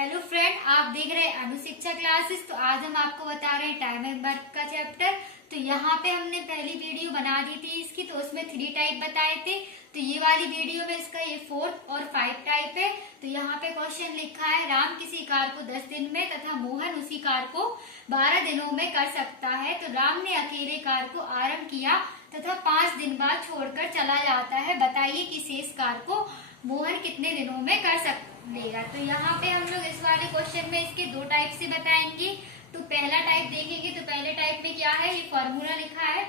Hello friend, आप देख रहे हैं अनुशिक्षा क्लासेस। तो आज हम आपको बता रहे हैं टाइम एंड वर्क का चैप्टर। तो यहाँ पे हमने पहली वीडियो बना दी थी इसकी, तो उसमें 3 टाइप बताए थे। तो ये वाली वीडियो में इसका ये 4 और 5 टाइप है। तो यहाँ पे क्वेश्चन लिखा है, राम किसी कार्य को 10 दिन में तथा मोहन उसी कार्य को 12 दिनों में कर सकता है। तो राम ने अकेले कार्य को आरम्भ किया तथा 5 दिन बाद छोड़कर चला जाता है। बताइए कि शेष कार्य को मोहन कितने दिनों में कर लेगा। तो यहाँ पे हम लोग इस वाले क्वेश्चन में इसके 2 टाइप से बताएंगे। तो पहला टाइप देखेंगे। तो पहले टाइप में क्या है, ये फॉर्मूला लिखा है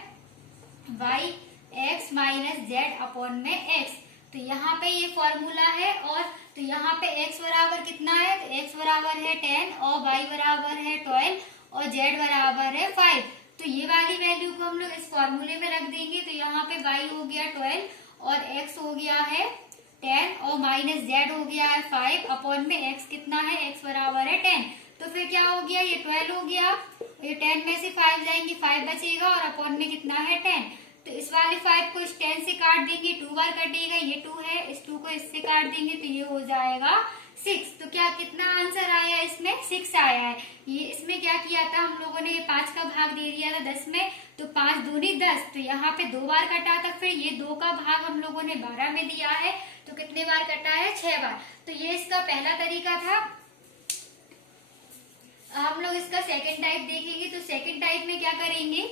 y x minus Z upon में x। तो यहाँ पे ये फॉर्मूला है। और तो यहाँ पे x बराबर कितना है, तो x बराबर है 10 और y बराबर है 12 और z बराबर है 5। तो ये वाली वैल्यू को हम लोग इस फॉर्मूले में रख देंगे। तो यहाँ पे y हो गया 12 और x हो गया है 10 और माइनस जेड हो गया है 5 अपॉन में x कितना है, x बराबर है 10। तो फिर क्या हो गया, ये 12 हो गया, ये 10 में से 5 जाएंगे, 5 बचेगा और अपॉन में कितना है 10। तो इस वाले 5 को इस 10 से काट देंगे, 2 बार कटेगा, ये 2 है, इस 2 को इससे काट देंगे तो ये हो जाएगा 6। तो क्या कितना आंसर आया, इसमें 6 आया है। ये इसमें क्या किया था हम लोगों ने, ये 5 का भाग दे दिया था 10 में, तो 5 दूनी 10। तो यहाँ पे 2 बार कटा था, फिर ये 2 का भाग हम लोगों ने 12 में दिया है, तो कितने बार कटा है, 6 बार। तो ये इसका पहला तरीका था। हम लोग इसका सेकंड टाइप देखेंगे। तो सेकंड टाइप में क्या करेंगे,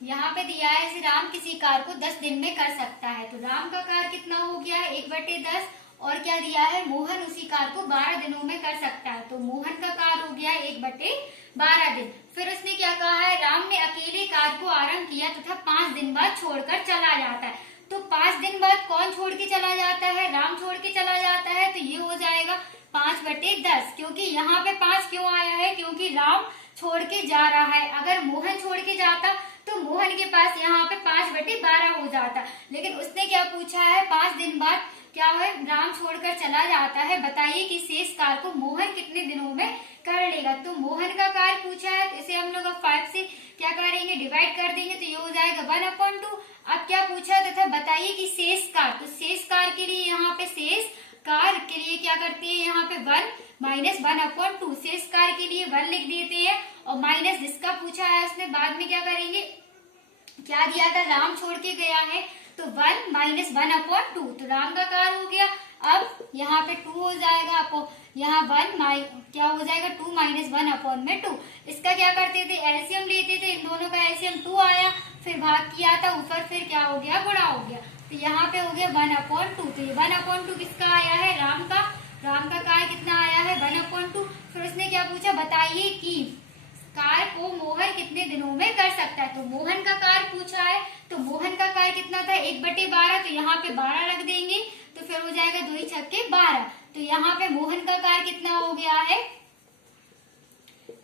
यहाँ पे दिया है इसे, राम किसी कार्य को 10 दिन में कर सकता है। तो राम का कार्य कितना हो गया है, 1/10। और क्या दिया है, मोहन उसी कार्य को 12 दिनों में कर सकता है। तो मोहन का कार्य हो गया 1/12 दिन। फिर उसने क्या कहा है, राम ने अकेले कार्य को आरंभ किया तथा 5 दिन बाद छोड़कर चला जाता है। तो 5 दिन बाद कौन छोड़ के चला जाता है, राम छोड़ के चला जाता है। तो ये हो जाएगा 5/10। क्योंकि यहाँ पे 5 क्यों आया है, क्योंकि राम छोड़ के जा रहा है। अगर मोहन छोड़ के जाता तो मोहन के पास यहाँ पे 5/12 हो जाता। लेकिन उसने क्या पूछा है, 5 दिन बाद क्या है, राम छोड़कर चला जाता है। बताइए कि शेष कार्य को मोहन कितने दिनों में कर लेगा। तो मोहन का कार्य पूछा है, तो इसे हम लोग अब 5 से क्या करेंगे, डिवाइड कर देंगे, तो ये हो जाएगा 1/2। अब क्या पूछा तथा बताइए कि शेष कार्य। तो शेष कार्य के लिए यहाँ पे शेष कार्य के लिए क्या करते हैं, यहाँ पे 1 माइनस 1/2। शेष कार्य के लिए 1 लिख देते हैं और माइनस जिसका पूछा है उसमें बाद में क्या करेंगे, क्या दिया था, राम छोड़ के गया है, तो 1 माइनस 1/2। तो राम का कार्य हो गया। अब यहाँ पे 2 हो जाएगा, आपको यहाँ 1 क्या हो जाएगा, 2 माइनस 1/2। इसका क्या करते थे, एलसीएम लेते थे, इन दोनों का एलसीएम 2 आया, फिर भाग किया था ऊपर, फिर क्या हो गया, गुणा हो गया। तो यहाँ पे हो गया 1/2। तो ये 1/2 किसका आया है, राम का। राम का कार्य कितना आया है, 1/2। फिर उसने क्या पूछा, बताइए कि कार्य को मोहन कितने दिनों में कर सकता है। तो मोहन का कार्य पूछा है, तो मोहन का कार्य कितना था, 1/12। तो यहाँ पे 12 रख देंगे, तो फिर हो जाएगा 2 छक्के 12। तो यहाँ पे मोहन का कार्य कितना हो गया है,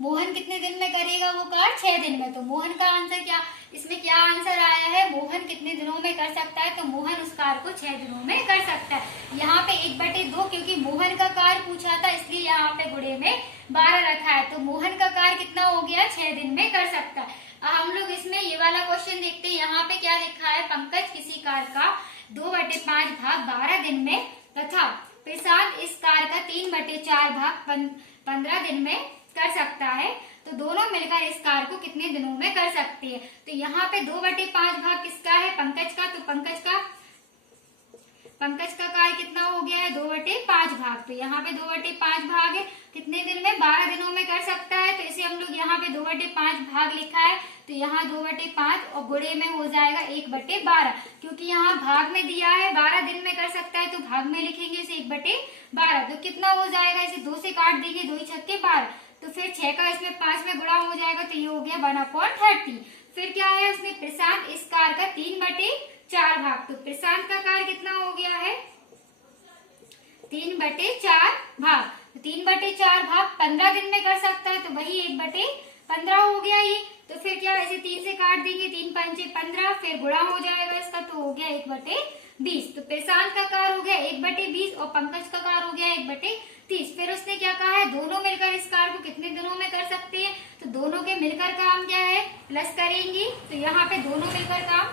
मोहन कितने दिन में करेगा वो कार्य, 6 दिन में। तो मोहन का आंसर क्या, इसमें क्या आंसर आया है, मोहन कितने दिनों में कर सकता है। तो मोहन उस कार्य को 6 दिनों में कर सकता है। यहाँ पे 1/2, क्योंकि मोहन का कार्य पूछा था इसलिए यहाँ पे गुणे में 12 रखा है। तो मोहन का कार्य कितना हो गया, 6 दिन में कर सकता है। हम लोग इसमें ये वाला क्वेश्चन देखते हैं। यहाँ पे क्या लिखा है, पंकज किसी कार्य का 2/5 भाग 12 दिन में तथा प्रशांत इस कार्य का 3/4 भाग 15 दिन में कर सकता है। तो दोनों मिलकर इस कार्य को कितने दिनों में कर सकते हैं। तो यहाँ पे 2/5 भाग किसका है, पंकज का। तो पंकज का कार्य कितना हो गया है, 2/5 भाग। तो यहाँ पे 2/5 भाग है, कितने दिन में, 12 दिनों में कर सकता है। तो इसे हम लोग यहाँ पे 2/5 भाग लिखा है, तो यहाँ 2/5 और गुणे में हो जाएगा 1/12। क्योंकि यहाँ भाग में दिया है 12 दिन में कर सकता है, तो भाग में लिखेंगे इसे 1/12। तो कितना हो जाएगा, इसे 2 से काट देंगे, 2 छक्के 12। तो फिर 6 का इसमें 5 में गुणा हो जाएगा, तो ये हो गया 1/30। फिर क्या है, उसने प्रशांत इस कार्य का 3/4 भाग। तो प्रशांत का कार्य कितना हो गया है, 3/4 भाग। तो 3/4 भाग 15 दिन में कर सकता है, तो वही 1/15 हो गया ये। तो फिर क्या, इसे 3 से काट देंगे, 3 पंचे 15, फिर गुणा हो जाएगा इसका, तो हो गया 1/20। तो प्रशांत का कार्य हो गया 1/20 और पंकज का कार्य हो गया 1/30। फिर उसने क्या कहा है, दोनों मिलकर इस कार्य को कितने दिनों में कर सकते हैं। तो दोनों के मिलकर काम क्या है, प्लस करेंगे। तो यहाँ पे दोनों मिलकर काम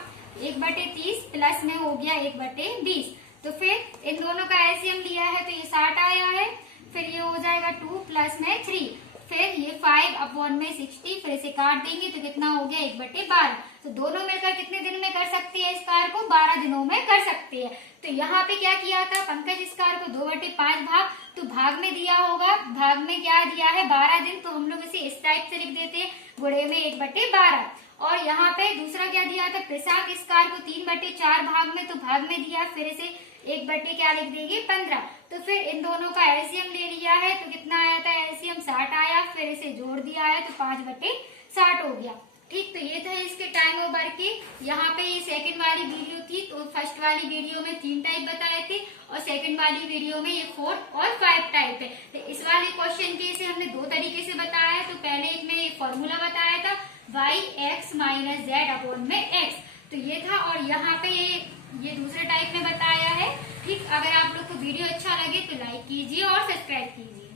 1/30 प्लस में हो गया 1/20। तो फिर इन दोनों का एलसीएम लिया है तो ये 60 आया है। फिर ये हो जाएगा 2 प्लस में 3, फिर ये 5 अपॉन में 60, फिर इसे काट देंगे तो कितना हो गया 1/12। तो दोनों मिलकर कितने दिन में कर सकती है इस कार को? 12 दिनों में कर सकती है। तो यहाँ पे क्या किया था पंकज, इस कार को 2/5 भाग, तो भाग में दिया होगा, भाग में क्या दिया है 12 दिन, तो हम लोग इसे इस टाइप से लिख देते हैं गुणे में 1/12। और यहाँ पे दूसरा क्या दिया था प्रशांत, इस कार को 3/4 भाग में, तो भाग में दिया, फिर इसे 1 क्या लिख देंगे 15। तो फिर इन दोनों का एलसीएम ले लिया है तो कितना आया था एलसीएम 60 आया, फिर इसे जोड़ दिया है तो 5/60 हो गया। ठीक, तो ये था इसके टाइम ओवर के। यहाँ पे ये सेकंड वाली वीडियो थी, तो फर्स्ट वाली वीडियो में 3 टाइप बताए थे और सेकंड वाली वीडियो में ये 4 और 5 टाइप है। तो इस वाले क्वेश्चन के इसे हमने 2 तरीके से बताया है। तो पहले एक में एक फॉर्मूला बताया था yx माइनस जेड अपॉन में x, तो ये था। और यहाँ पे ये दूसरे टाइप में बताया है। ठीक, अगर आप लोग को वीडियो अच्छा लगे तो लाइक कीजिए और सब्सक्राइब कीजिए।